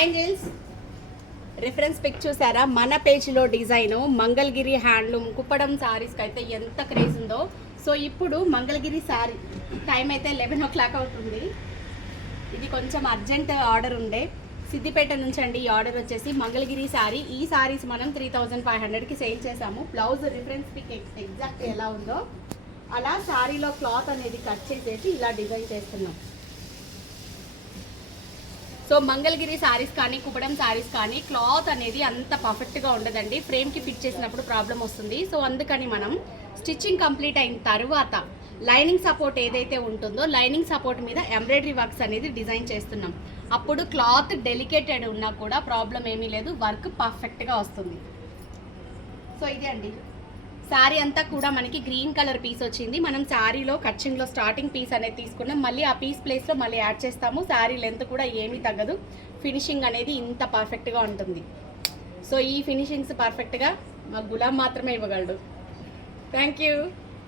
Angels reference pic చూసారా? మన పేజ్లో డిజైన్ మంగళగిరి హ్యాండ్లూమ్ కుప్పడం శారీస్కి అయితే ఎంత క్రేజ్ ఉందో. సో ఇప్పుడు మంగళగిరి శారీ టైం అయితే 11 o'clock అవుతుంది. ఇది కొంచెం అర్జెంట్ ఆర్డర్ ఉండే, సిద్దిపేట నుంచి అండి. ఈ ఆర్డర్ వచ్చేసి మంగళగిరి శారీ. ఈ శారీస్ మనం 3500కి సేల్ చేసాము. బ్లౌజ్ రిఫరెన్స్ పిక్ ఎగ్జాక్ట్ ఎలా ఉందో అలా శారీలో క్లాత్ అనేది కట్ చేసేసి ఇలా డిజైన్ చేస్తున్నాం. సో మంగళగిరి శారీస్ కానీ కుప్పడం శారీస్ కానీ క్లాత్ అనేది అంత పర్ఫెక్ట్గా ఉండదండి, ఫ్రేమ్కి ఫిట్ చేసినప్పుడు ప్రాబ్లం వస్తుంది. సో అందుకని మనం స్టిచ్చింగ్ కంప్లీట్ అయిన తర్వాత లైనింగ్ సపోర్ట్ ఏదైతే ఉంటుందో లైనింగ్ సపోర్ట్ మీద ఎంబ్రాయిడరీ వర్క్స్ అనేది డిజైన్ చేస్తున్నాం. అప్పుడు క్లాత్ డెలికేటెడ్ ఉన్నా కూడా ప్రాబ్లం ఏమీ లేదు, వర్క్ పర్ఫెక్ట్గా వస్తుంది. సో ఇదే అండి శారీ అంతా కూడా మనకి గ్రీన్ కలర్ పీస్ వచ్చింది. మనం శారీలో కచ్చింగ్లో స్టార్టింగ్ పీస్ అనేది తీసుకున్నాం, మళ్ళీ ఆ పీస్ ప్లేస్లో మళ్ళీ యాడ్ చేస్తాము. శారీ లెంత్ కూడా ఏమీ తగ్గదు, ఫినిషింగ్ అనేది ఇంత పర్ఫెక్ట్గా ఉంటుంది. సో ఈ ఫినిషింగ్స్ పర్ఫెక్ట్గా మా గులాం మాత్రమే ఇవ్వగలడు. Thank you.